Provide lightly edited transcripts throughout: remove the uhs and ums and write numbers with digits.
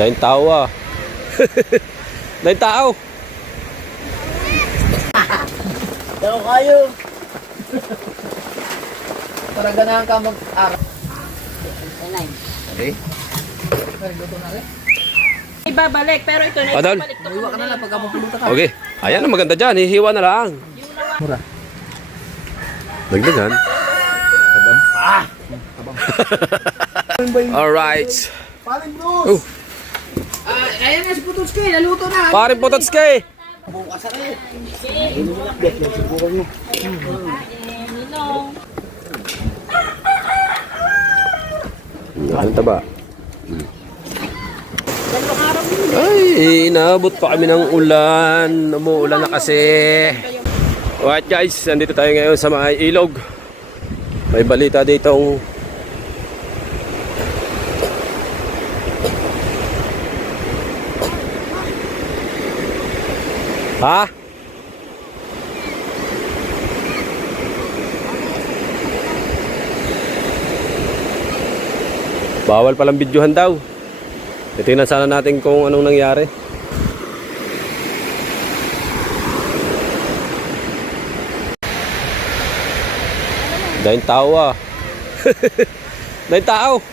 Dahil tao ah. Dahil tao. Tao kayo. Para ganahan ka mag-aral. Okay. Luto na rin. Ibabalik, pero ito na Adol. ibabalik to. Iwa ka na lang pagka mapulutan ka. Okay. Ayan ang maganda dyan. Hihiwa na lang. Mura. Dagdagan. Abang. Alright. Paring Bruce! Ayan na si Pututski, naluto na. Paring Pototski. Bukas na rin. Ano taba? Ay, inaabot pa kami ng ulan. Umuulan na kasi. Alright guys, nandito tayo ngayon sa may ilog. May balita ditong ha? Bawal palang videohan daw. Tingnan sana natin kung anong nangyari. Dahil tao ah. Dahil tao.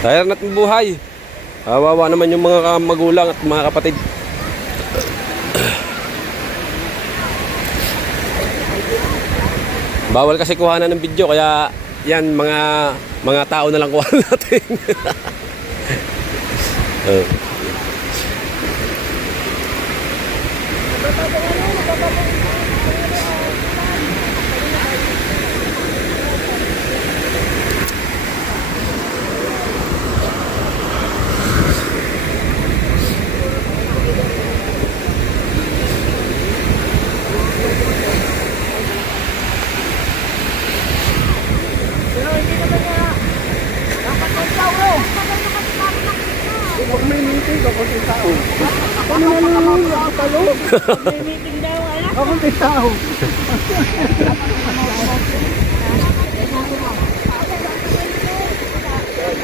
Kaya natin buhay. Kawawa naman yung mga magulang at mga kapatid. Bawal kasi kuhanan ng video kaya yan mga tao na lang kuhanan natin. Pag may meeting ka, konti tao. Kami nalulunod ako talo. May meeting daw, anak. Ako konti tao.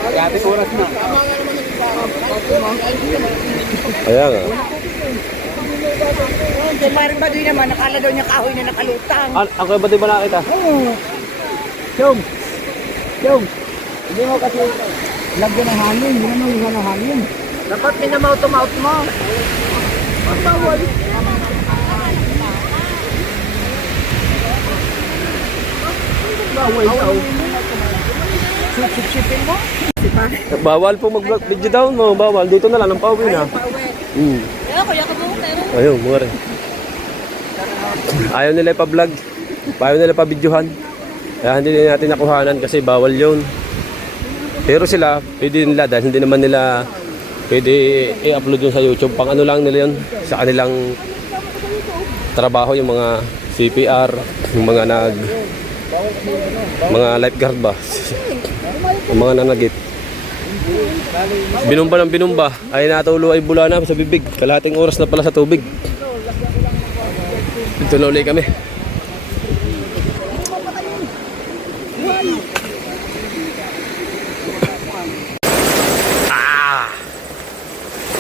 Gating oras na. Ayan nga. Si Maring Baduy naman, nakala daw niya kahoy na nakalutang. Ako ba di ba nakita? Yung. Hindi mo kasi lagyan ng hangin. Hindi naman yung ng hangin. Dapat minamouth-to-mouth mo. Bawal. Bawal. Sip-sipin mo. Bawal po mag-vlog video down mo. Bawal. Dito na lang ang pauwi na. Kaya kuya ka po, pero Ayun, mura. Ayaw nila ipa-vlog. Ayaw nila pa-videohan. Kaya hindi natin nakuhanan kasi bawal yun. Pero sila, pwede nila dahil hindi naman nila pwede i-upload yun sa YouTube. Pang ano lang nila yun sa kanilang trabaho, yung mga CPR, yung mga mga lifeguard ba? Yung mga nanagip. Binumba ng binumba. Ay natulo ay bula na sa bibig. Kalahating oras na pala sa tubig. Dito na ulit kami.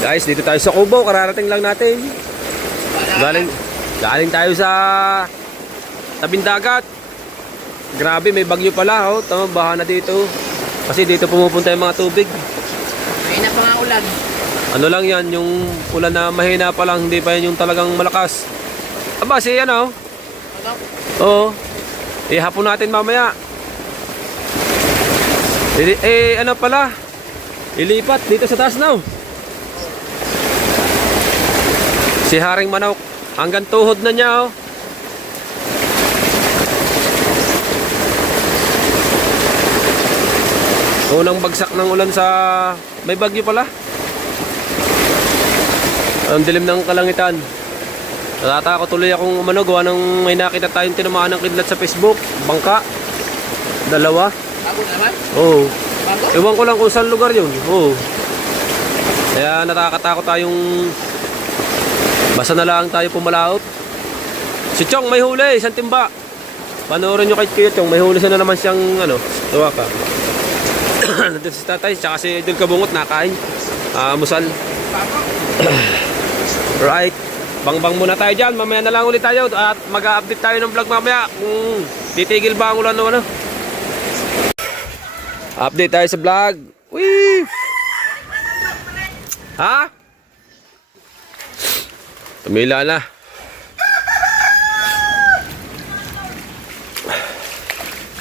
Guys, dito tayo sa Cubao. Kararating lang natin. Galing tayo sa tabing dagat. Grabe, may bagyo pala. Oh. Tama, baha na dito. Kasi dito pumupunta yung mga tubig. Mahina pa nga ulan. Ano lang yan, yung ulan na mahina pa lang, hindi pa yan yung talagang malakas. Aba, si ano? Oo. Hapon natin mamaya. Ano pala? Ilipat dito sa taas na. Si Haring Manok, hanggang tuhod na niya. Unang bagsak ng ulan sa may bagyo pala. Ang dilim ng kalangitan. Natatakot tuloy akong umano, gawa ng may nakita tayong tinamaan ng kidlat sa Facebook. Bangka. Dalawa. Bago naman? Oo. Bago? Ewan ko lang kung saan lugar yun. Oo. Kaya natakatakot tayong basta na lang tayo pumalaot. Si Chong may huli, isang timba. Panoorin nyo kay Kuya Chong, may huli siya na naman siyang ano, tuwaka. Nandun si tatay, tsaka si Idol Kabungot nakain. Musal. Right. Bang-bang muna tayo dyan. Mamaya na lang ulit tayo. At mag-update tayo ng vlog mamaya. Kung titigil ba ang ulan o ano. Update tayo sa vlog. Wee! Ha? Tumila na.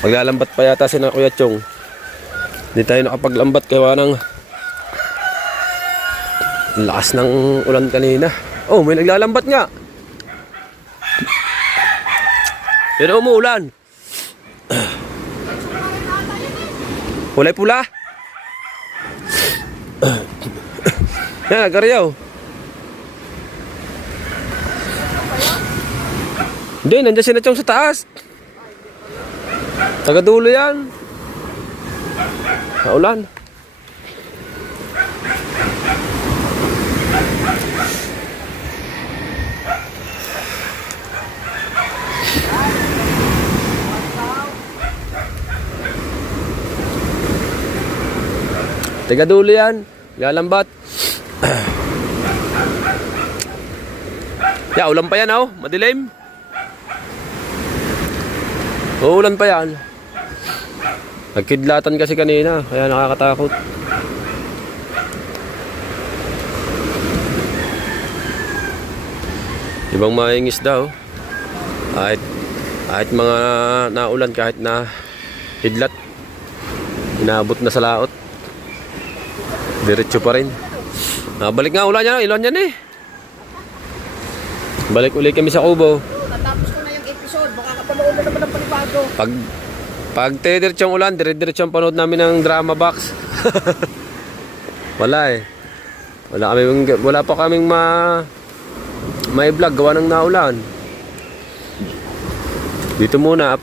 Maglalambat pa yata si na Kuya Chong. Hindi tayo nakapaglambat kaya ng lakas ng ulan kanina. Oh, may naglalambat nga. Pero umuulan. Kulay pula. Yan, nagkaryaw. Hindi, nandiyan si Nachong sa taas. Tagadulo yan. Naulan. Tagadulo yan. Lalambat. Ya, ulan pa yan oh. Madilim. Uulan pa yan. Nagkidlatan kasi kanina, kaya nakakatakot. Ibang maingis daw. Kahit mga naulan, kahit na hidlat, inabot na sa laot. Diretso pa rin. Balik nga ulan yan, ilan yan eh. Balik uli kami sa Kubo. Natapos ko na yung episode. Baka kapanood na naman ng panibago. Pag diretsyong ulan, diretsyong panood namin ng drama box. Wala eh. Wala pa kaming may vlog gawa ng naulan. Dito muna,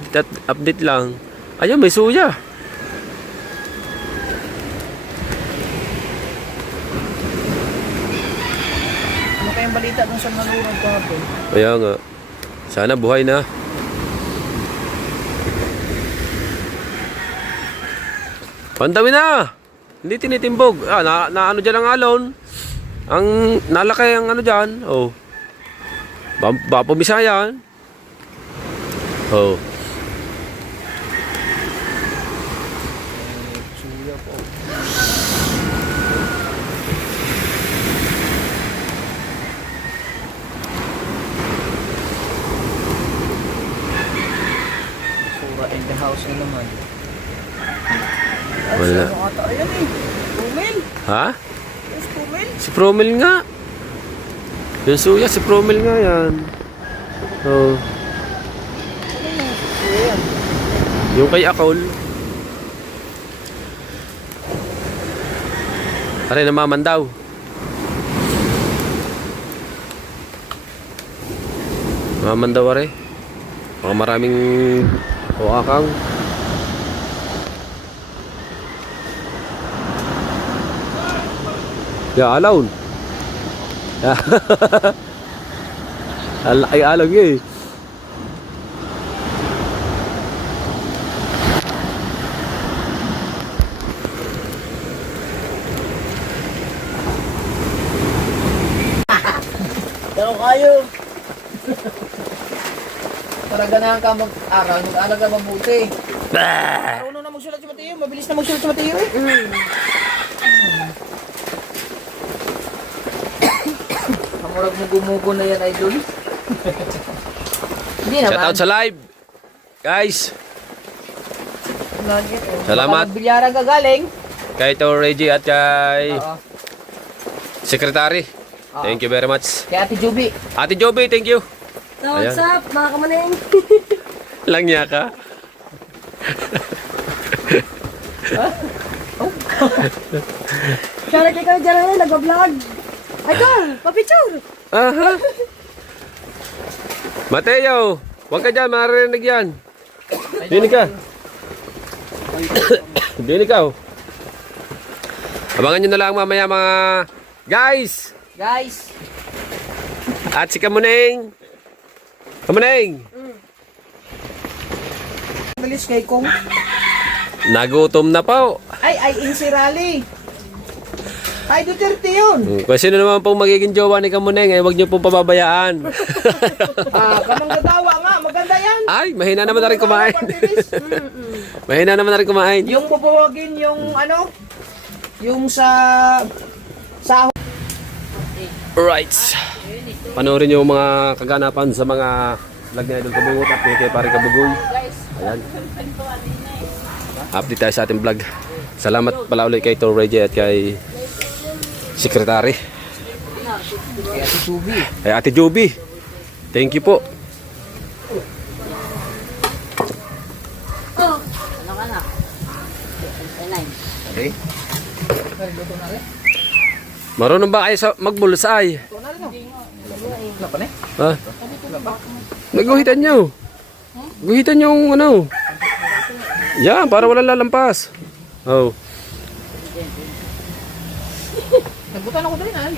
update lang. Ayun, may suya. Ano kayang balita dun sa nalurog kahapon? Kaya nga. Sana buhay na. Pandawin na! Hindi tinitimbog. Na ano dyan ang alon. Ang nalaki ang ano dyan. Oh. Bapo Bisaya. Oh. Sura in the house na naman. Wala. Ano ata? Ayan eh. Promel. Ha? Yes, Promel. Si Promel nga. Yung suya, si Promel nga yan. Oh. Ayan. Yung kay Akol. Aray, namaman daw. Namaman daw, aray. Baka maraming wakang. Ya, alon. Ay, alon eh. Pero kayo. Para ganahan ka mag-aral, mag-aral ka mabuti. Marunong na magsulat si Mateo, mabilis na magsulat si Mateo eh. Kamurag mo gumugo na yan, idol. Hindi naman. Shout out sa live. Guys, Lagi. Salamat. Baka nagbilyaran ka galing. kay Tito Reggie at kay Oo. Secretary. Thank you very much. Kay Ate Juby. Ate Joby, thank you. So, what's up, mga kamaning? Lang niya ka. Shoutout kay kayo dyan na nag-vlog. Idol, papicture. Aha. Mateo, huwag ka dyan, maririnig yan. Dinig ka. Dinig ka. Abangan nyo na lang mamaya mga guys. Guys. At si Kamuneng. Kamuneng. Bilis kay Kong. Nagutom na po. Ay, insirali. Ay, Duterte yun. Kung sino naman pong magiging jowa ni Kamuneng, huwag niyo pong pababayaan. Kamang gagawa nga, maganda yan. Ay, mahina naman na rin kumain. Mahina naman na rin kumain. Yung bubuwagin yung ano, yung sa Right. Panoorin niyo mga kaganapan sa mga vlog ni Idol Kabungot at kay Pare Kabugoy. Ayan. Update tayo sa ating vlog. Salamat pala ulit kay Tor Reggie at kay Sekretary. kay Ate Subi. Kay Ate Joby. Thank you po. Okay. Marunong ba kayo sa magbulsay? Wala pa na eh. Ha? Naguhitan nyo. Guhitan yung ano. Yan, para walang lalampas. Oh. Nagbutan ako din ah.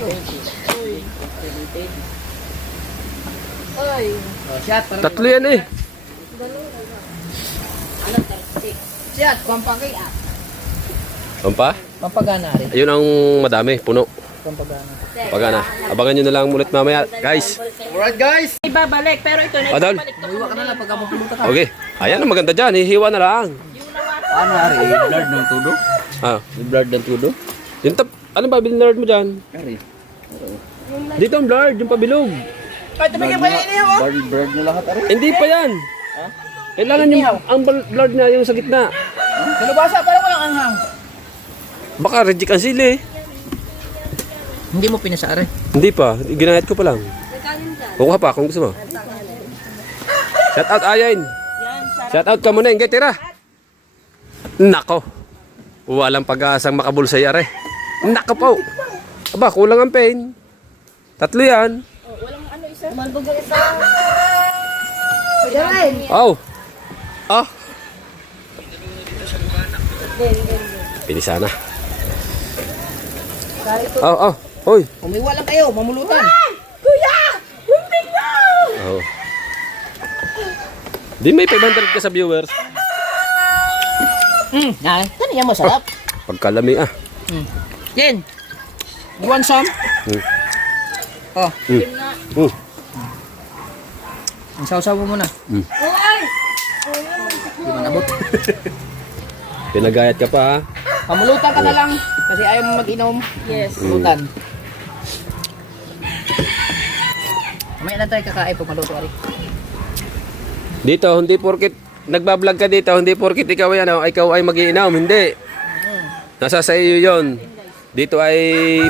Shot. Tatlo yan eh. Shot, pampagay ah. Pampa? Pampagana rin. Ayun ang madami, puno. Pampagana. Pagana. Abangan nyo na lang ulit mamaya, guys. Alright guys. Ibabalik, pero ito na Adol. Iwa ka na lang pagka mapulutan ka. Okay. Ayan, ang maganda dyan. Hihiwa na lang. Ano ari? Blood ng tudo? Ah, Blood ng tudo? yung ano ba binlard mo dyan? Ari. Dito ang blurred, yung pabilog. Ay, tumigil pa yun niya oh. Blood na lahat ari. Hindi pa yan. Kailangan yung ang blurred niya yung sa gitna. Kalubasa parang walang anghang. Baka reject ang sili. Hindi mo pinasaari. Hindi pa. Ginayat ko pa lang. Kukuha pa kung gusto mo. Shout out Ayan. Shout out ka muna. Ingay, tira. Nako. Walang pag-asang makabulsay are. Nako po. Aba, kulang ang pain. Tatlo yan. Mandog yung isa. Oh. Oh. Pili sana. Oh, oh. Hoy. Umiwa lang kayo, mamulutan. Kuya! Humping na! Oh. Di may 500 ka sa viewers. Yan, yan masarap. Pagkalami ah. Jen, you want some? Oh, ang sausaw mo muna. Uy! Di ba nabot? Pinagayat ka pa ha. Pamulutan ka na lang kasi ayaw mo mag-inom. Yes. Pamulutan. Mamaya na tayo kakain pag maluto ka rin. Dito, hindi porkit nagbablog ka dito, hindi porkit ikaw ay mag-iinom, hindi. Nasa sa iyo yon. Dito ay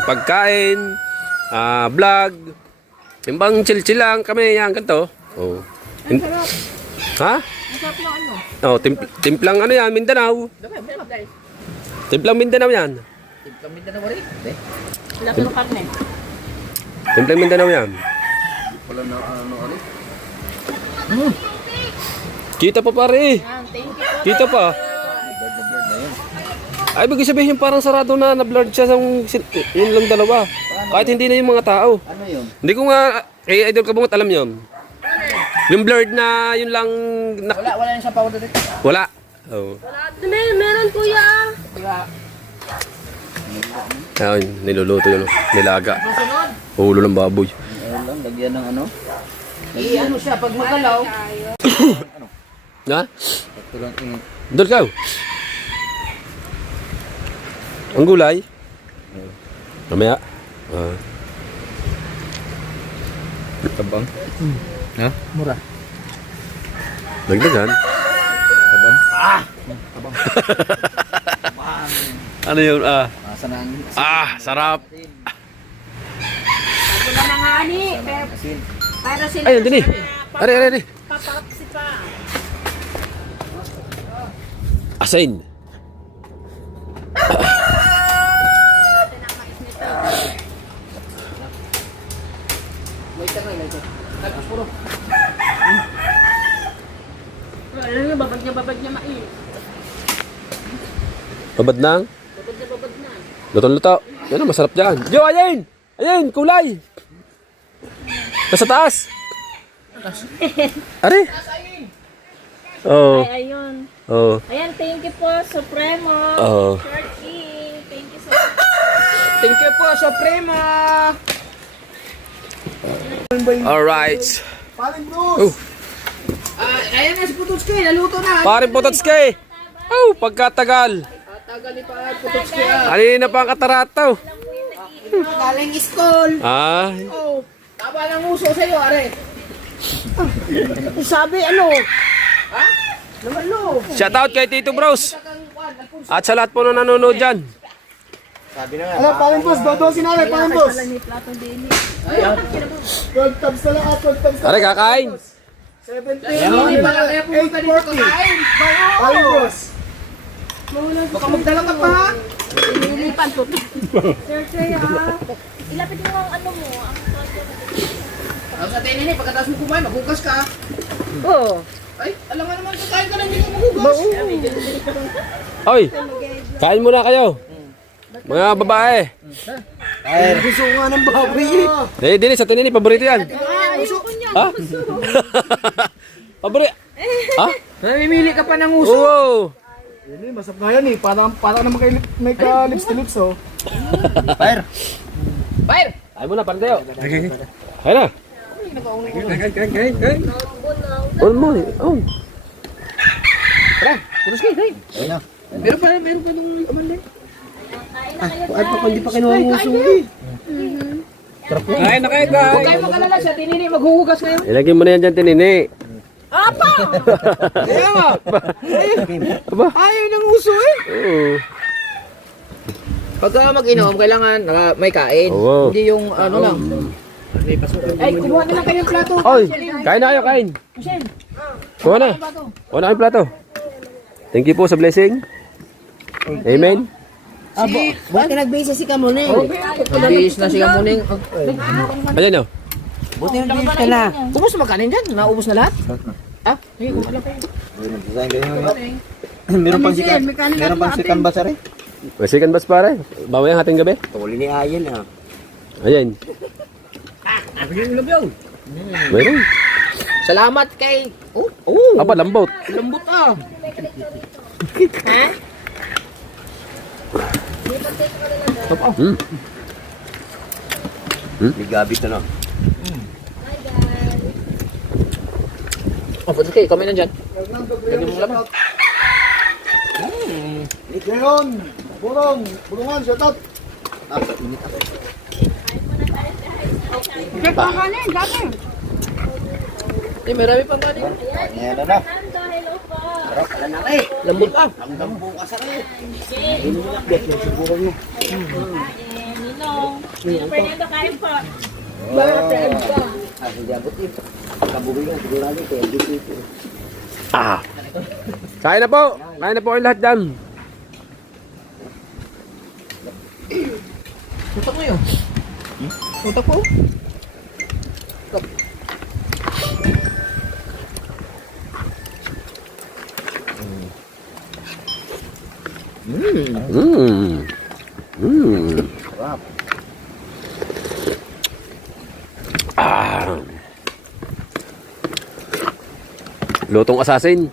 pagkain, vlog, yung bang chill-chill lang kami, yan, ganito. Oh. Ha? Oh, timplang ano yan, Mindanao. Timplang Mindanao yan. Timplang Mindanao rin. Laki ng karne. Timplang Mindanao yan. Wala na ano rin. Kita pa pare. Thank you po. Kita pa. Ay, ibig sabihin yung parang sarado na blurred siya sa yun lang dalawa. Kahit hindi na yung mga tao. Ano yun? Hindi ko nga, kay Idol Kabungot alam yun. Yung blurred na yun lang, Wala na siyang powder dito. wala. Oh. Meron kuya. Kaya, Ayun, niluluto yun. Nilaga. susunod. Ulo ng baboy. Ayun lang, lagyan ng ano. Ano siya, pag magalaw. Ha? Ito lang yung Doon ka. Ang gulay. Mamaya. tabang. Ha? Mura. Dagdagan. Tabang. Ano yun? Asa na ang Sarap. Wala na nga ni. Para sila. Ay, nandun eh. Ari. Papapsi pa. Asin. waiter na ito. Nagpuro. Wala na, babad niya mais. Babad na. Babad na. Luto-luto. Yan ang masarap dyan. Yo, ayun! Ayun, kulay! Nasa taas! Ari! Oo. Ay, ayun. Oo. Ayan, thank you po, Supremo. Oo. Short King. Thank you so much. Thank you po, Suprema. Alright. Paring Bruce. Ayan na si Pututski, naluto na. Pare Pototski. Oh, pagkatagal. Tagal ni pa Pututski. Kanina pa ang katarataw. Galing school. Ah, Oh, taba ng uso sa'yo, are. Sabi ano? Ha? Naman lo. shout out kay Tito Bros. At sa lahat po na nanonood dyan. Ano, paring boss, dodo sinari, paring boss. 12 tabs na lang, 12 tabs na Are, kakain. 17. Hindi pala kaya pumunta dito kakain. Paring boss. Baka magdala ka pa, ha? Sir, kaya, ilapit mo ang ano mo. Ang sa tinini, pagkatapos mo kumain, maghugas ka. Oo. Ay, alam mo naman, kakain ka lang, hindi ka maghugas. Oy, kain muna kayo. Mga babae. Gusto ko nga ng baboy. Dili, sa tunini, paborito yan. Ha? Paborito. Ha? Namimili ka pa ng uso. Oo. Hindi, masap nga yan eh. Parang naman kayo may ka-lips to lips oh. Fire! Kain muna, parang tayo. Kain na. All mo eh. Oh. Pututski, hey. Meron pa nung amanda. Ay, pa hindi pa kinuha ng uso eh. Kain na kayo, Huwag kayo mag-alala, sa tinini, maghuhugas kayo. Ilagay mo na yan dyan, tinini. Kaya nga. Aba? Ayaw ng uso eh. Oo. Pagka mag-inom, kailangan may kain. Oo. Hindi yung ano lang. Ay, kumuha na lang kayo ng plato. Oy, kain na kayo, kain. Kuha na. Kuha na kayong plato. Thank you po sa blessing. Amen. Buti nagbisa si Kamuning. Nabihis na siya muning. Ayan o. Buti nagbisa ka na. Ubus na makanin dyan? Naubos na lahat? Ah? Hindi, kumuha lang kayo. Meron pang sikan. Meron pang sikan ba sari? Second batch pare. Bawa yung hating gabi. Tuli ni Ayen ah. Ayan. Meron. Salamat kay... Oh, Aba, lambot. lambot ah. Hmm. May gabit na no. Oh, pwede kayo, kami nandyan. Lagyan mong laman. Ngayon, burungan, shout out. Kanin, dami. Eh, marami pang kanin. Ayan na na. Nando, hello po. Lambot ah. Hanggang bukas ako. Ninong. Ninong Fernando, kain po. Hindi abot yun. Kabuhay lang, sigurado kaya dito. Ah. Kain na po. Kain na po kayo lahat dyan. Tutak mo yun. Tutak po. Mmm. Mmm. Ah. Lutong assassin.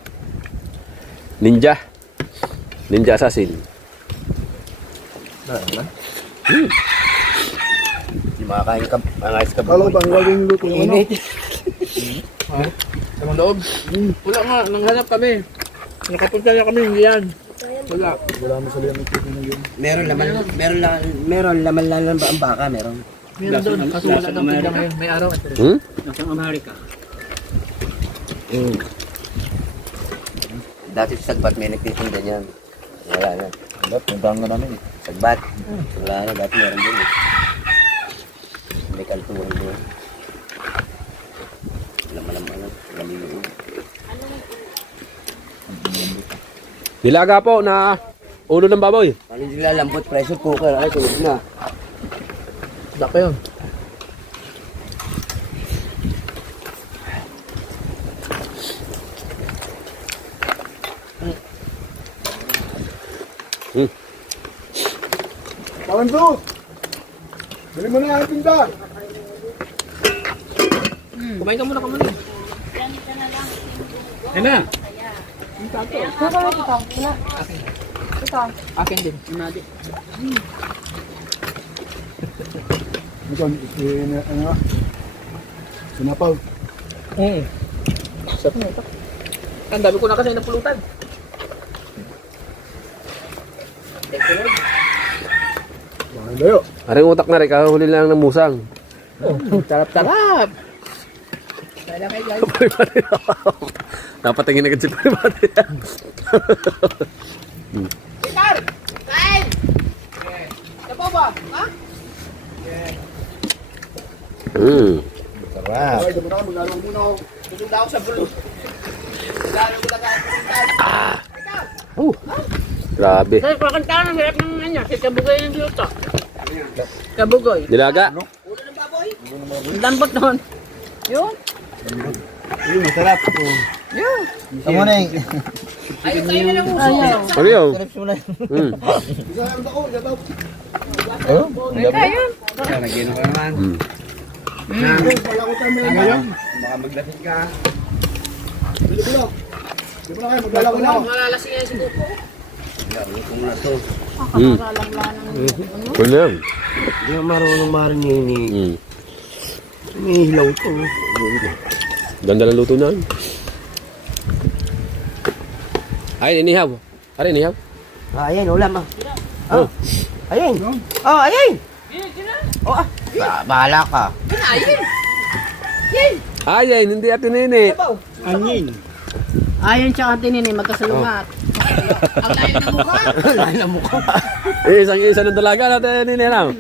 Ninja. Ninja assassin. Hindi makakain ka, mangayos ka ba? Alam bang gagawin luto ng ano? Sa loob. Wala nga, nanghanap kami. Nakapunta na kami, hindi yan. Wala. Wala mo sa liyan ng tubo ng yun. Meron laman lang ba ang baka, meron? Meron doon, kaso wala nang tinda ngayon. May araw. Hmm? Dati sa Sagbat may nagtitinda niyan. Wala na. Ba't? Puntahan nga namin. Sagbat. Wala na, dati meron din eh. May kaltuhan doon. Laman. Nilaga po na ulo ng baboy. Ano sila lambot, pressure cooker, ay tulog na. Dako yun. Pawan Bruce! Bili mo na ang tinda! Kumain ka muna ka muna. Yan ka na lang. Ayun na. Ito. Akin din. Nadi. Ito, ano? Sinapaw. Sarap na ito. Ang dami ko na kasi napulutan. Layo. Aring utak na rin, kahuli lang ng musang. Tarap-tarap. Kaya kayo guys. Napatingin agad si Paribate. Peter! Kain! Sabaw ba? Ha? Sarap. Ay, dapat ako maglalong muna ako. Tulog ako sa bulo. Lalo ko lang ako pelikal. Grabe. Dahil kakantaan ang hirap ng ano, si Kabugoy ng luto. Kabugoy. Nilaga. Ulo ng baboy? Lambot noon. Yun. Masarap. Yun. Tama na yung... Ayaw kayo na ng uso. Ano yun? Sarap mo na. Isa lang ako, gataw. Ayaw yun. Nagino ka naman. Wala ko tayo may ngayon. Baka magdating ka. Bili ko lang. Di ba na kayo, maglalako na ako. Malalasing yan si Kuko. Kung na to. Ano yan? Hindi ka marunong marinin eh. May hilaw to. Ganda ng luto na. Ay, inihaw. Ay, inihaw. Ayan, ulam ah. Oh. Ayan. Oh, ayan. Oh, bahala ka. Ay, hindi atin nini. Angin. Ayon siya ang tinini, magkasalungat. Ang layo ng mukha. Lain na mukha. Isang ng dalaga natin nini na.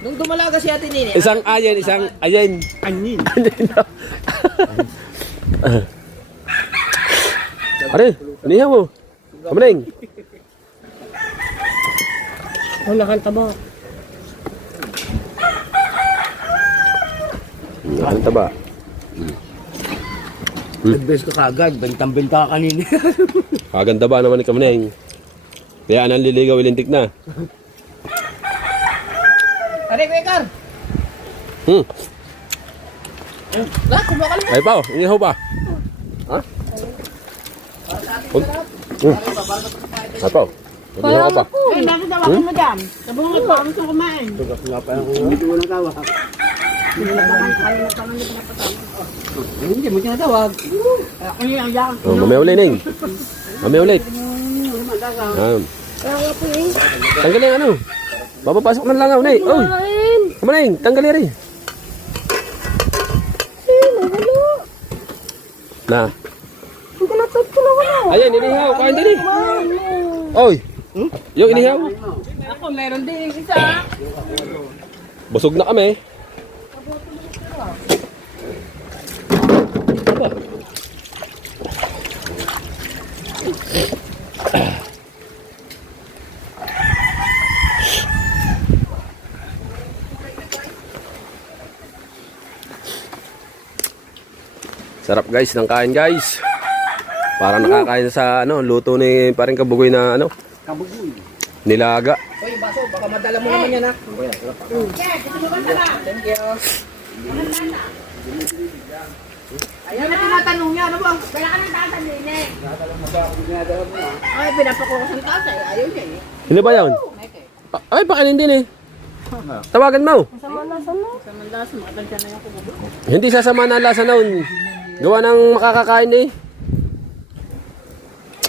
Nung dumalaga si Ate Nini, Isang ayen, isang ayen. Angin. Are, inihaw mo. Kamaling. wala kang taba. Ang taba. Nagbes ka kagad. Bentang-benta ka kanina. Kaganda ba naman ni Kamaling? Kaya nang liligaw ilintik na. Are, Kwekar! La, kumuha ka lang. Ay pa, inihaw pa. Ha? Ay pa. Inihaw ka pa. Eh, bakit tawagan mo dyan? Sabungot pa kami kumain. Hindi ko walang tawa. Hindi mo tinatawag. Ako yung ayak. Oh, mamaya ulit, Ning. Mamaya ulit. Tanggalin ano? Papapasok ng langaw, Ning. Oh, Kamaling, tanggalin rin. Na. Ayan, inihaw. Kain din eh. Oy. Yung inihaw. Ako, meron din yung isa. Busog na kami. Sarap guys ng kain guys. Para nakakain sa ano, luto ni paring Kabugoy na ano, Kabugoy. nilaga. Oy, baso, baka madala mo naman yan ha. Thank you. Ayan na tinatanong niya, ano ba? Wala ka nang tatanong eh. Ay, pinapakuha sa tatay. Ayaw niya eh. Hindi ba yun? Ay, pakainin din eh. Tawagan mo. Sa mandas, makatansya na yung kubo. Hindi sasama na ang lasa noon. Gawa ng makakakain eh.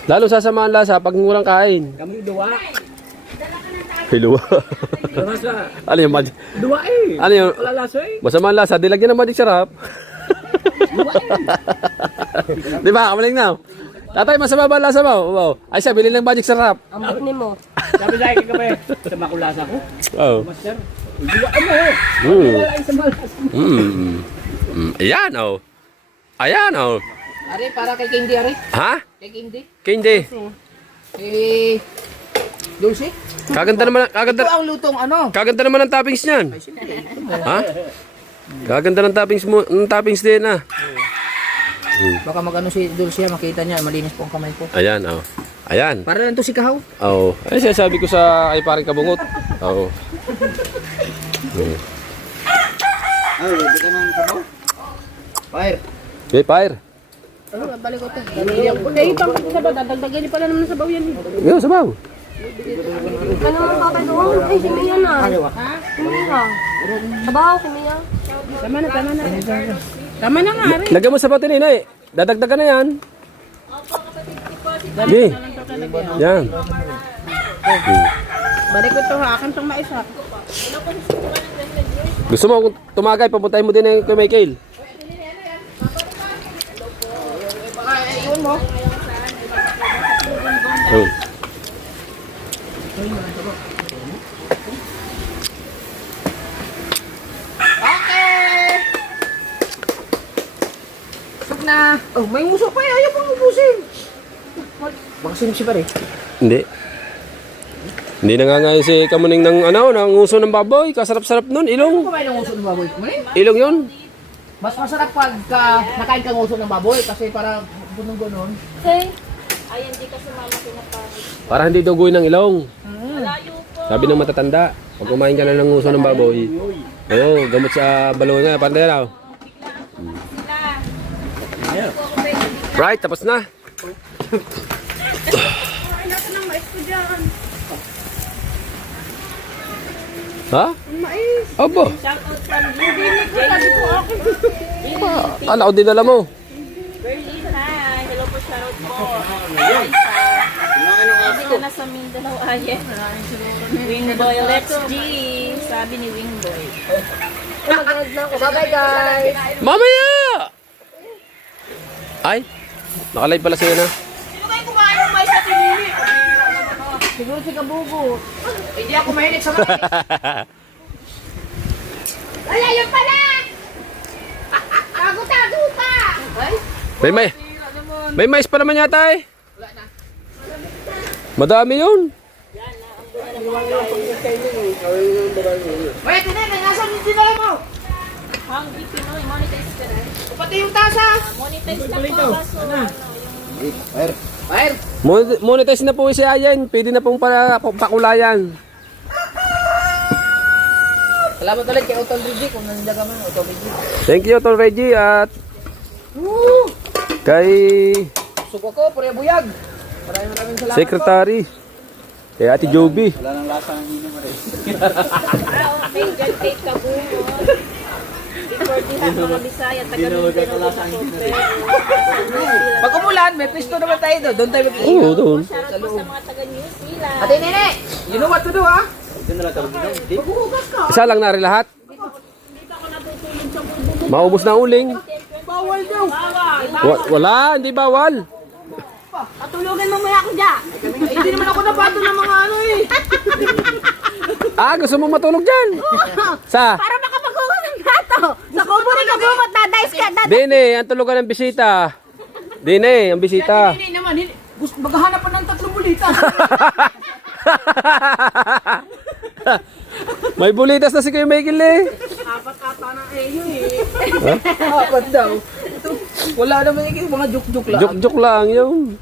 Lalo sasama ang lasa pag walang kain. Kami duwa. Hiluwa. Ano yung magic? Duwa eh. Ano yung Wala laso eh. masama ang lasa? Dilagyan ng magic sarap. Di ba? Kamaling na. Tatay, masama ba ang lasa mo? Wow. Ay siya, bilhin ng magic sarap. Amot ni mo. Sabi sa akin kami, sa makulasa ko. Oh. Master, duwa mo eh. Mm. Wala yung sa malas. Ayan oh. Ayan oh. Ari, para kay Candy, Ari. Ha? Kay Candy. Candy. Eh, Dulce. Kaganda naman, Ito ang lutong ano. kaganda naman ang toppings niyan. Ha? Kaganda ng toppings din ah. Baka magano si Dulce, makita niya, malinis po ang kamay ko. Ayan oh. Ayan. Para lang to si Kahaw. Oh. Ay sinasabi ko sa ay paring Kabungot. Oh. Ay, hindi ka nang sabaw? Fire. May fire. Balik ko to. Kaya ipang sabaw, dadagdagan niyo pala naman ng sabaw yan. Yo, sabaw. Ano ang tatay doon? Ay, si Mia na. Ha? Si Mia. Sabaw, si Mia. Tama na. Tama na nga rin. Lagyan mo sabaw tinina eh. Dadagdagan na yan. Di. Yan. Balik ko to ha, akin tong mais ha. Gusto mo kung tumagay, papuntahin mo din kay Michael. Iyon mo. Oh. Okay! Sug na. Oh, may muso pa eh. Ayaw pang ubusin. Baka simsi pa rin. Hindi. Hindi nangangain si Kamuning ng ng uso ng baboy. Kasarap-sarap nun. Ilong. Kumain ng uso ng baboy. Kumain? Ilong yun. Mas masarap pag nakain kang uso ng baboy kasi para bunong ganon. Okay. Ay, hindi ka sumama pinapahit. Para hindi dugoy ng ilong. Malayo po. Sabi ng matatanda, pag kumain ka na ng uso ng baboy, gamot sa balon na. Pantay na. Right, tapos na. Ha? Aba. Shout out from Jenny. Ala ko dinala mo. Berlin, hi. Hello po, shout out po. Hindi ka na sa Mindanao, ayen. Wingboy, let's G. Sabi ni Wingboy. Magandang na ako. Bye-bye, guys. Mamaya! Ay, nakalive pala siya na. Sino kayo kumain ng mais sa pinili? Siguro si Kabugo. Hindi ako mahilig sa mais. Wala, yun pala! Tago-tago pa! May mais pa naman yata eh. Madami yun. Wait, hindi. Nangasan yung dinala mo. Hungry Pinoy, monetize ka na. Pati yung tasa. Monetize na po, kaso Fire. Monetize na po si Ayen. Pwede na pong pakulayan. Salamat ulit kay Otol Reggie kung nandiyan ka man, Otol Reggie. Thank you, Tol Reggie. At kay Suko ko, pure buyag. Maraming salamat. Secretary. Kay Ate Joby. okay, dyan kay Kabugo. Before di ha, mga Bisaya, taga Mindanao sa Super. Pag umulan, may pisto naman tayo doon. Doon tayo mag-iingat. Oo, doon. Shout out po sa mga taga New Zealand. Ate Nene, you know what to do ha? Isa lang na rin lahat. Maubos na ang uling. Bawal daw. Wala, hindi bawal. Patulugan mo maya ako dyan. Hindi naman ako napato ng mga ano eh. Gusto mo matulog dyan? Sa? Para makapagkuha ng gato. Sa kubo ni Kabumot, dadayos ka. Dine, ang tulugan ng bisita. Dine, ang bisita. Hindi naman, maghahanap pa ng 3 bulita. May bulitas na si Kuya Michael eh. Apat-ata na kayo eh. Apat daw. Ito, wala naman yung mga juk-juk lang. Juk-juk lang yun.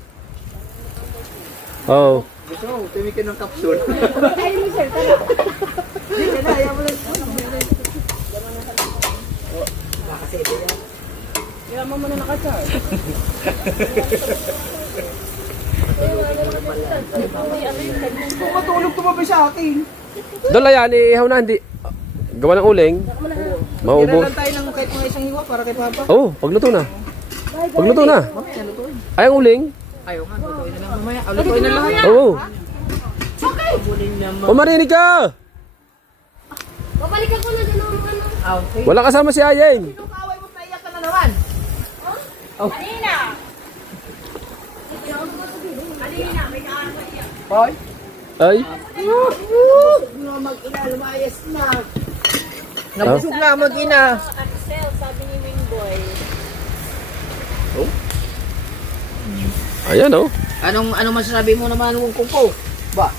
Oh. So, timikin ng kapsul. Ay, mo sir, tara. Hindi na, ayaw mo lang. Kaya mo muna nakachar. Kung matulog tumabi sa akin. Doon yan, ihaw na hindi. Gawa ng uling. Tira Maubos. lang tayo ng kahit mga isang hiwa para kay Papa. Oh, pagluto na. Pagluto na. Mamaya, lutuin. Ay, ang uling. Ayaw nga, lutuin na lang mamaya. Lutuin na lahat. Oo. Oh, marinig ka. Babalikan ko na din ang ano. Okay. Wala kasama si Ayen. Sino kaaway mo, naiyak ka na naman? Kanina! Hoy. Ay. Mag-ina, lumayas na. Nabusog na mag-ina. Axel, sabi ni Wingboy. Ayan oh. Anong masasabi mo naman ng kuko? Ba?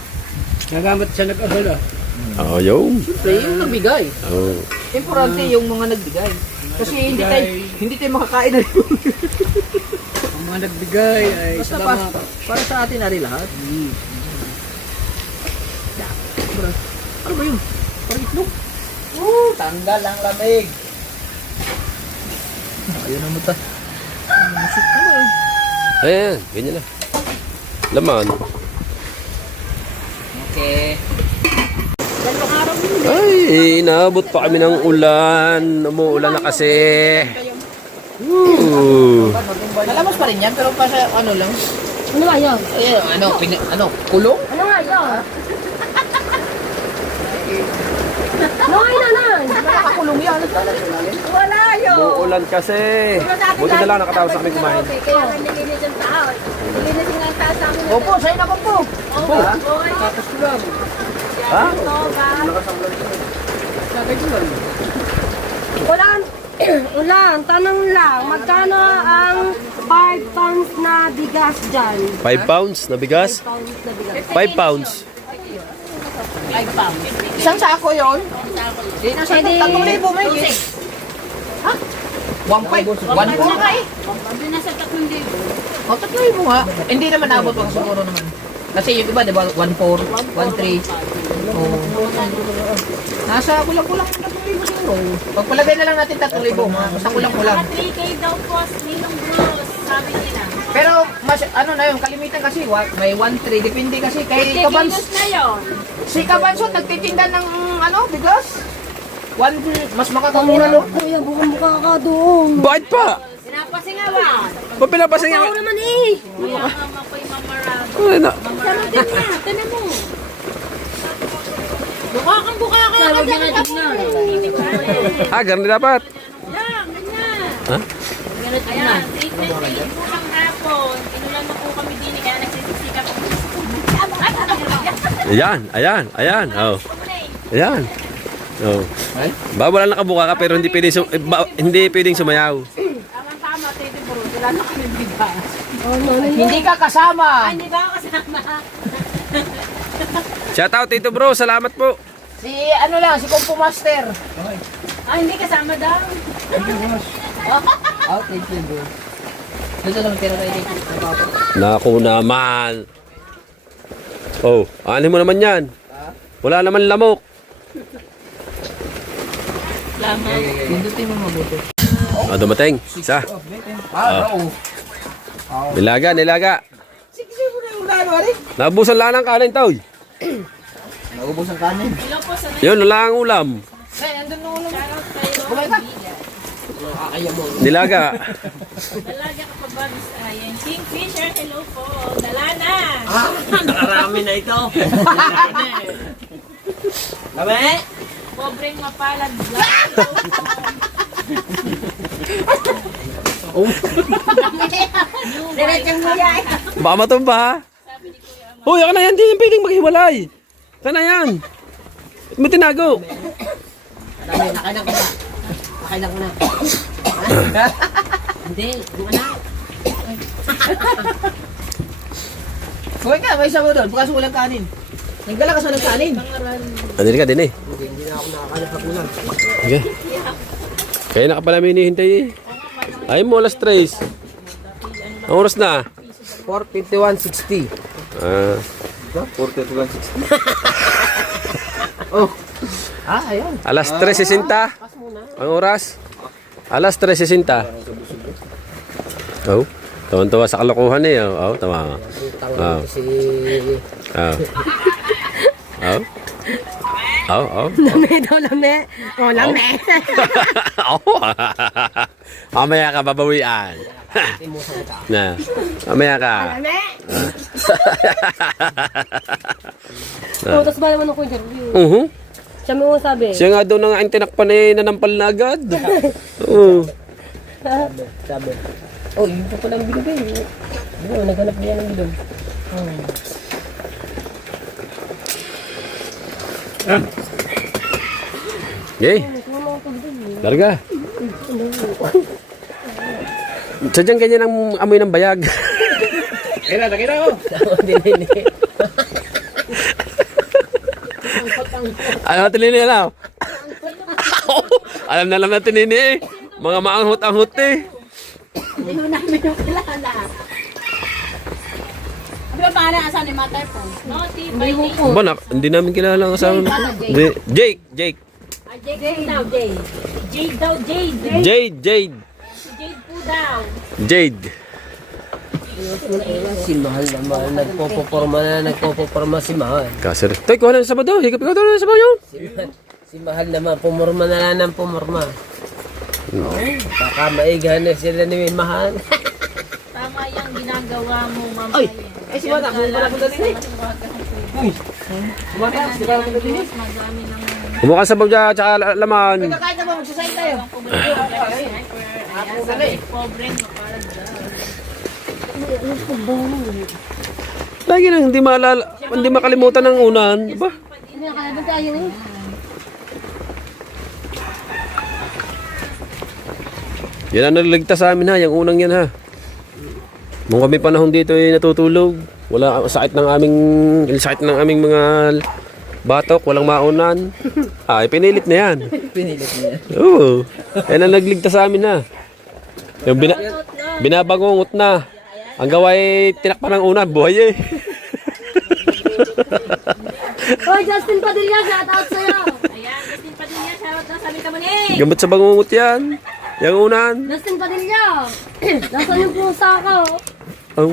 Nagamat siya nag-abala. Oh, yun. Siyempre, yung nagbigay. Oh. Importante yung mga nagbigay. Kasi hindi tayo makakain na rin. Ang mga nagbigay ay Basta salamat. para sa atin na rin lahat. Ano ba yun? Parang itlog? Tanggal ang lamig. Ayun ang mata. Ayan, ganyan na. Laman. Okay. Ay, inaabot pa kami ng ulan. Umuulan na kasi. Malamos pa rin yan, pero pa sa ano lang. Ano nga yun? Kulong? Ano nga yun? Ano nga yun, nanay? Nakakulong yan. Wala yun. Umuulan kasi. Buti na lang nakatapos na kami kumain. Kaya nga nilinis ang tao. Nilinis nga ang tao sa amin. Opo, sa'yo na po. Ha? Ulan. Ulan. Tanong lang. Magkano ang 5 pounds na bigas dyan? 5 pounds na bigas? 5 pounds na bigas. 5 pounds. Isang sako yun? Di na sa 3,000 may gis. Ha? 1,500? 1,400 ka eh. Hindi na sa 3,000. O, 3,000 nga. Hindi naman abot pa siguro naman. Kasi yung iba, di ba, 1,400, 1,300. Oh. Nasa kulang-kulang 3,000 siguro. Pagpalagay na lang natin 3,000. Basta kulang-kulang. 3K daw po, Ninong Bros. Sabi nila. Pero, mas, ano na yun, kalimitan kasi, may 1,300. Depende kasi kay Kabans. Kilos na yun. Si Kabansot, nagtitinda ng, bigas. Mas makakamura, no? Kuya, bukang mukha ka doon. Bakit pa? Sinapasingawan. Ba't pinapasingaw? Ako naman eh. Kaya mama ko'y mamarado. Ay, na. Samutin na, tanan mo. Buka kang buka ka. Sabi ka na tignan. Ah, ganun dapat. Yan, ganyan. Ha? Ayan, 8:30 po ng hapon. Inulan na po kami din, kaya nagsisisikap. Ayan. Oh. Ayan. Oh. Bawal lang nakabuka ka pero hindi pwedeng hindi pwedeng sumayaw. Tama-tama, Tito Bro. Wala na kami bigas. Hindi ka kasama. Hindi ba ako kasama? Shout out Tito Bro, salamat po. Si, si Kumpo Master. Hindi kasama daw. Oh, thank you, bro. Dito lang tira tayo dito. Naku naman. Oh, ano mo naman yan? Wala naman lamok. Pindutin mo mabuti. Ah, dumating. Isa. Oo. Nilaga. Sige, mo na yung lalo, ari. Nabusan lang ng kanin, Toy. Naubos ang kanin. Hello po sa Yun, wala ang ulam. Ay, andun na ulo. Kumain ka. Nilaga. Dalaga ka pa ba? Ayan, Kingfisher, hello po. Dalana. Nakarami na ito. Kami? Pobreng mapalad. Hello po. Diretsang buya. Baka matumba, ha? Uy, ako na yan. Hindi yung pwedeng maghiwalay. Ito na yan. Ba't mo tinago? Nakailan ko na. Hindi, yung anak. Kumain ka, may sabaw doon. Bukas walang kanin. Nagdala ka sa walang kanin. Ano ka din eh. Hindi na ako nakakalit sa kulang. Okay. Kaya na ka pala may hinihintay eh. Ay mo, alas 3. Ang oras na? 4:51:60. Ah, 4160. Oh. Ayun. alas 3:60. Ang oras? Alas 3:60. Oh, tawan-tawa sa kalokohan eh. Oh, tama. Oh. Si... Oh. Oh. Lame daw, lame. Oh, lame. Oh. Mamaya ka babawian. Na. Mamaya ka. Lame. Oh, tapos ba naman ako interview? Siya mo sabi. Siya nga daw nang ang tinakpan eh, nanampal na agad. Oo. Sabi. Oh, yun pa pala ang bilog. Naghanap niya ng bilog. Yay. Larga. Sadyang ganyan ang amoy ng bayag. Kaya na ko. Hindi. Ano tinini na? Alam na tinini eh. Mga maanghot-anghot eh. Hindi mo namin yung kilala. Ano ba pangalan asan ni Mother po? Naughty by name. Ba, hindi namin kilala ang asawa. Jake. Jade daw, Jade. Jade daw, Jade. Jade. Jade po daw. Jade. Si Mahal naman, nagpopoporma si Mahal. Kasir. Tay, kuha na ng sabaw daw. Higap ikaw daw ng sabaw yun. Si Mahal naman, pumorma na lang ng pumorma. Baka maiga na sila ni Mahal. Tama yung ginagawa mo, Ma'am. Ay, ay si Bata, kung wala kong dali eh. Bata, si Bata kong dali eh. Madami ng Kumuha ka sabaw dyan, tsaka laman. Kakain na ba, magsasayin tayo. pobre no para dyan. Lagi nang hindi makalimutan ng unan. Ba? Nakakalaban tayo eh. Yan ang nagligtas sa amin ha, yung unang yan ha. Nung kami panahon dito ay natutulog, wala sakit ng aming mga batok, walang maunan. Ay, pinilit na yan. Pinilit niya. Oo. Yan ang nagligtas sa amin ha. Yung binabangungot na. Ang gaway tinakpan ng unan, buhay eh. Hoy, Justin Padilla, shout out sa'yo. Ayan, Justin Padilla, shoutout daw sabi ka mo ni. Gamot sa bangungot yan. Yung unan. Justin Padilla. Nasaan yung pusa ka? Oh.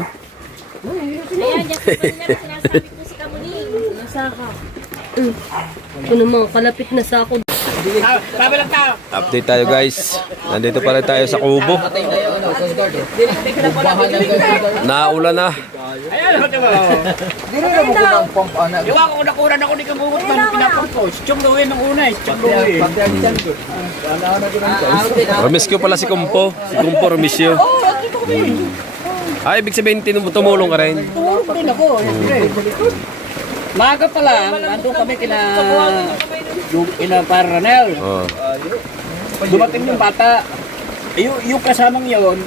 Ayan, Justin Padilla, sinasabi ko si Kamuning. Nasa ka. Ito naman, kalapit na sa ako. Sabi lang tao. Update tayo guys. Nandito pa rin tayo sa kubo. Naulan na. Ayan, hote mo. Dino na mo kung pump ana. Yung ako nakuran ako ni Kamungot man pinapump ko. Chong gawin ng una, chong gawin. Romisyo pala si Kumpo. Si Kumpo Romisyo. Ay, ibig sabihin tumulong ka rin. Tumulong din ako. Maga pa lang, nandun kami kina Paranel. Oh. Dumating yung bata. Yung kasamang yon,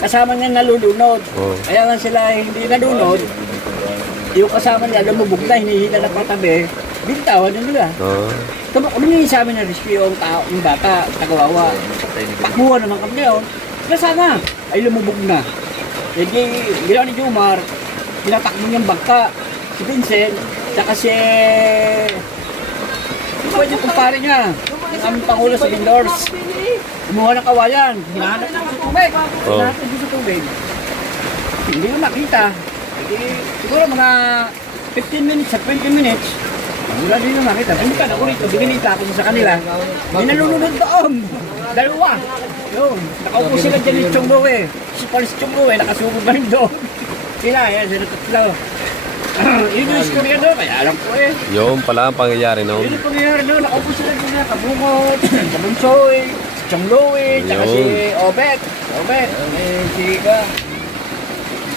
kasama niya nalulunod. Oh. Kaya lang sila hindi nalunod. Yung kasama niya lumubog na, hinihila na patabi. Bintawan na nila. Oh. Humingi sa amin ng rescue yung tao, yung bata, tagawawa. Takbuhan naman kami ngayon. Nasaan ay lumubog na. E di, ginawa ni Jumar, pinatakbo niyang bangka. Si Vincent, saka si... Pwede yung kumpare niya. Yung aming Pangulo sa Lindors. Kumuha ng kawayan. Hinahanap na sa tubig. Oh. Hinahanap na sa tubig. Hindi ko makita. E, siguro mga 15 minutes at 20 minutes. Wala din yung makita. Binikan ako rito. Binilita ako sa kanila. May nalulunod doon. Dalawa. Yun. Nakaupo sila dyan ni Chongbowe. Si Paris Chongbowe. Nakasugod ba rin doon. Sila, yan. Sila tatlo. Yun yung istorya doon. Kaya alam ko eh. Yun pala ang pangyayari noon. Yun yung pangyayari doon. Nakaupo sila dyan na Kabungot. Kabunsoy. Si Chonglowe. Tsaka si Obet. Obet. Si Ka.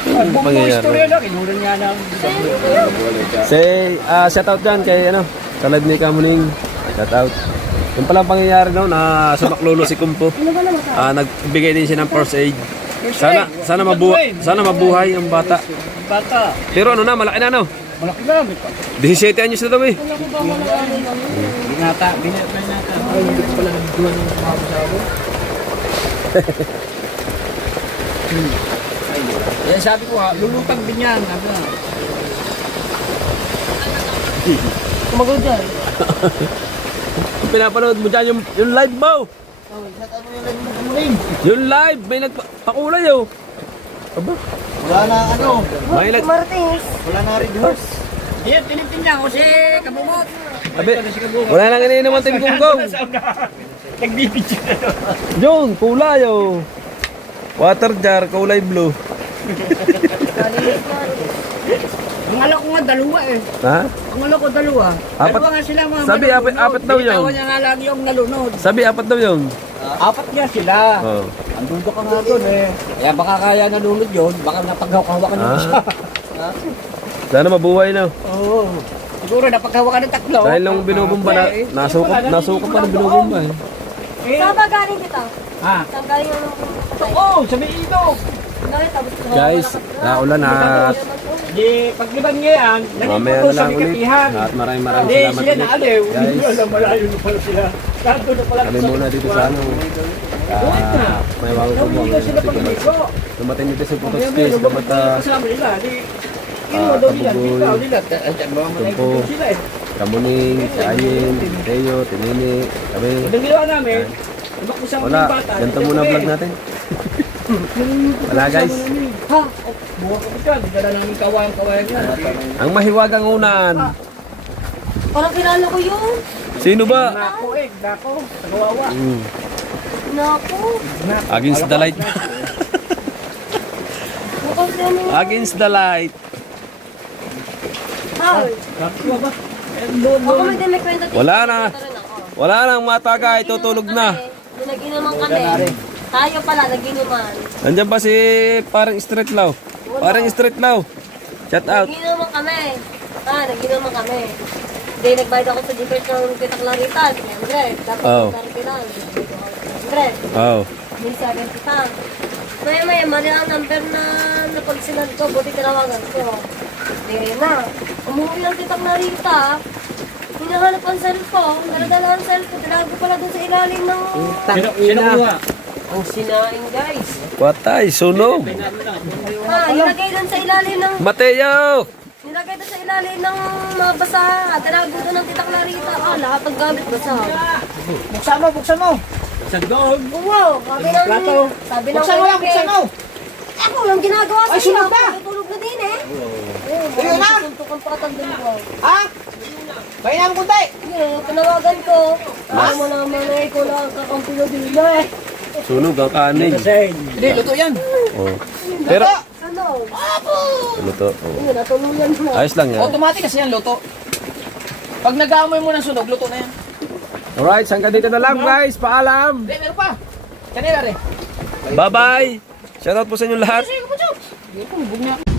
Ang buong pangyayari. istorya doon. Kinulan niya ng... Say, shout out dyan kay sa live ni Kamuning. Shout out. Yung pala ang pangyayari noon, sumaklulo si Kumpo. Nagbigay din siya ng first aid. Sana mabuhay ang bata. Bata. Pero ano na, malaki na no? Malaki na. 17 anyos na daw eh. Binata. Ay, hindi ko pala nagduhan ng kasasabi. Yan sabi ko ha, lulutang din yan. Kumagal dyan. Pinapanood mo dyan yung live mo. Yung live, may nagpakulay oh. Aba? Wala na May Martins. wala na rin horse. Yan, tinitin niya ako si Kabungot. Abi, wala nang iniinom ang Team Gunggong. Nagbibidyo na doon. Yung, kulay oh. Water jar, kulay blue. Ang alam ko nga dalawa eh. Ha? Ang alam ko dalawa. Apat. Dalawa nga sila mga Sabi, nalunod. apat daw yun. Binitawan niya nga lagi yung nalunod. Sabi, 4 daw yun. Apat niya sila. Oh. Andudo ka nga doon eh. Kaya baka kaya nalunod yun. Baka napaghawakan ng isa. Sana mabuhay na. Oo. Siguro napaghawakan ng tatlo. Dahil nung binubumba na, nasuka pa ng binubumba eh. Saan ba galing kita? Ha? Saan galing ang Oo, sa may ilog. Guys, naulan at Di, pagliban niya yan, mamaya naging na sa lang ulit. Mikatihan. At maraming Hindi, salamat sila ulit. naaliw. Guys. Hindi alam, malayo na pala sila. Nandun na pala Kami muna dito sa ano. May bago po mo. Dito sila pagligo. Dumating dito sa Putos Kaya Case. may Dapat kasama nila. Di, kinuha daw nila, Kabugoy, bitaw nila. Diyan mga Tumpo, malayo sila eh. Kamuning, si Ayin, Teo, Tinini, kami. Ang ginawa namin, tumakbo sa Wala, mga bata. ganito muna vlog natin. Wala guys. Buha ko dyan. Dala namin kawayan-kawayan yan. Ang mahiwagang unan. Parang kilala ko yun. Sino ba? Nako eh. Nako. Nagawawa. Naku. Against the light. Mukhang ano. Against the light. How? Nako ba? Ako may din may kwenta dito. Wala na. Kwenta rin ako. Wala nang matagay, tutulog na. Nung nag-inuman kami. Tayo pala, nag-inuman. Nandiyan ba si parang street law? Parang street law. Shout out. Nag-inuman kami. Nag-inuman kami. Hindi, nagbayad ako sa Gcash ng Tita Clarita. 300. Dapat Oh. 30 lang. 300. Oh. May 70 lang. Maya, mali ang number na napagsinad ko. Buti tinawagan ko. Hindi na. Umuwi ng Tita Clarita. Hinahanap ang cellphone. Naradala ang cellphone. Tinago pala dun sa ilalim ng... Sino kuha? Ang sinaing guys. Patay, sunog. Nilagay dun sa ilalim ng... Mateo! Nilagay doon sa ilalim ng mga basa. Tinago doon ng Tita Clarita. Lahat ng gamit basa. Buksan mo, buksan mo. Wow, sabi ng... Sabi ng... Buksan mo lang, buksan mo. Ako, yung ginagawa sa Ay, sunog pa. Tulog na din eh. Ayun na. Tuntukan pa katandun ko. Ha? Pahinang kunti. Yun, tinawagan ko. Alam mo naman eh, ko lang kakampilo dito eh. Sunog ang kanin. Hindi, luto yan. Oh. Pero, Ano? ano to? Oh. Yun, natuluyan mo. Ayos lang yan. Automatic kasi yan, luto. Pag nag-aamoy mo ng sunog, luto na yan. Alright, hanggang dito na lang guys. Paalam. Hindi, meron pa. Kanila rin. Bye-bye. Shoutout po sa inyo lahat. Sige, bug na.